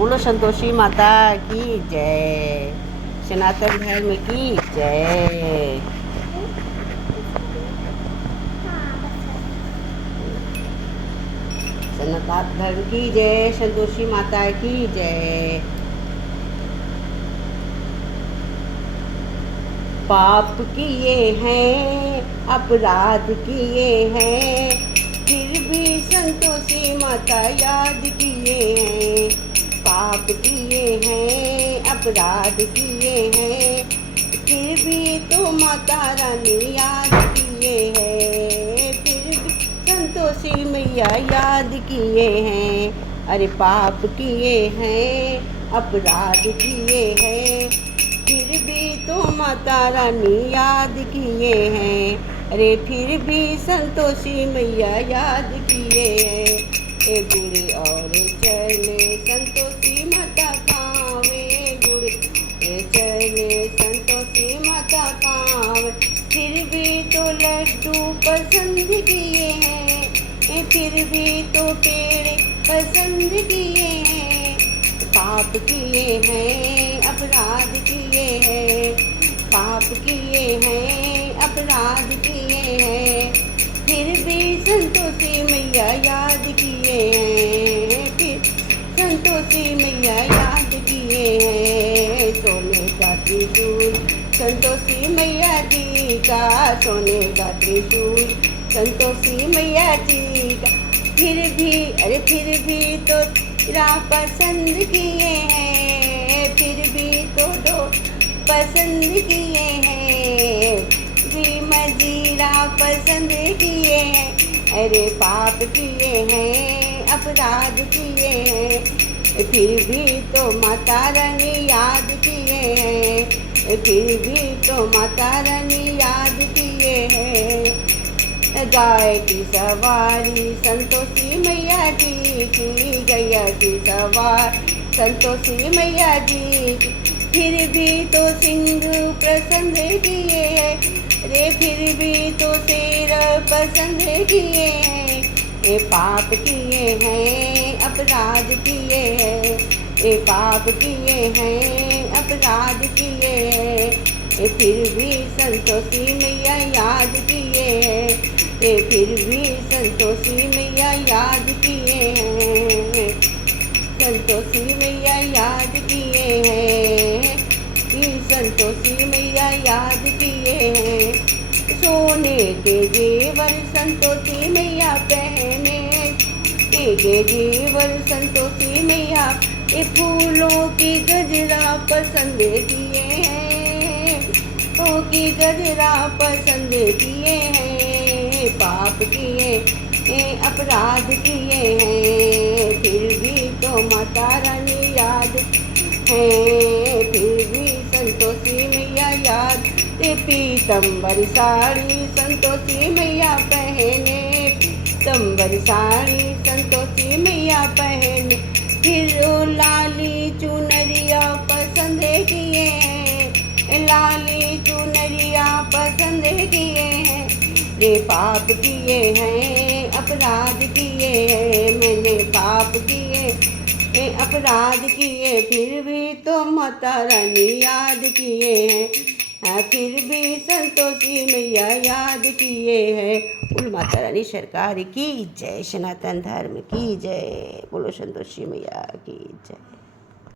बोलो संतोषी माता की जय, सनातन धर्म की जय। सनातन धर्म की जय, संतोषी माता की जय। पाप किए हैं, अपराध किए हैं, फिर भी संतोषी माता याद किए हैं। पाप किए हैं, अपराध किए हैं, फिर भी तो माता रानी याद किए हैं। फिर भी संतोषी मैया याद किए हैं। अरे पाप किए हैं, अपराध किए हैं, फिर भी तो माता रानी याद किए हैं। अरे फिर भी संतोषी मैया याद किए हैं। ए गुड़े और चले संतोषी माता पावे, गुड़े चले संतोषी माता पावे, फिर भी तो लड्डू पसंद किए हैं, फिर भी तो पेड़ पसंद किए हैं। पाप किए हैं, अपराध किए हैं, पाप किए हैं, अपराध किए हैं, फिर भी संतोषी मैया याद किए हैं। फिर संतोषी मैया याद किए हैं। सोने का त्रिशूल संतोषी मैया जी का, सोने का त्रिशूल संतोषी मैया जी का, फिर भी तो तेरा पसंद किए हैं, फिर भी तो दो पसंद किए हैं, भी मजीरा पसंद किए हैं। अरे पाप किए हैं, अपराध किए हैं, फिर भी तो माता रानी याद किए हैं, फिर भी तो माता रानी याद किए हैं। गाय की सवारी संतोषी मैया जी की, गैया की सवार संतोषी मैया जी की, फिर भी तो सिंह पसंद किए हैं। रे फिर भी तो शेर पसंद किए हैं। ये पाप किए हैं, अपराध किए हैं, ये पाप किए हैं, अपराध किए हैं, फिर भी संतोषी मैया याद किए हैं। फिर भी संतोषी मैया याद किए हैं, संतोषी मैया याद किए हैं, संतोषी मैया याद किए हैं। सोने के जेवर संतोषी मैया पहने, के जेवर संतोषी मैया, ये फूलों की गजरा पसंद किए हैं, फूलों की गजरा पसंद किए हैं। पाप किए, अपराध किए हैं, फिर भी तो माता रानी याद है, फिर भी संतोषी मैया याद। पीतम्बर साड़ी संतोषी मैया पहने, पीतम्बर साड़ी संतोषी मैया पहने, फिर लाली चुनरिया पसंद किए हैं, लाली चुनरिया पसंद किए हैं। रे पाप किए हैं, अपराध किए हैं, मैंने पाप किए, अपराध किए, फिर भी तो माता रानी याद किए हैं, फिर भी संतोषी मैया याद किए हैं। बोलो माता रानी सरकार की जय, सनातन धर्म की जय, बोलो संतोषी मैया की जय।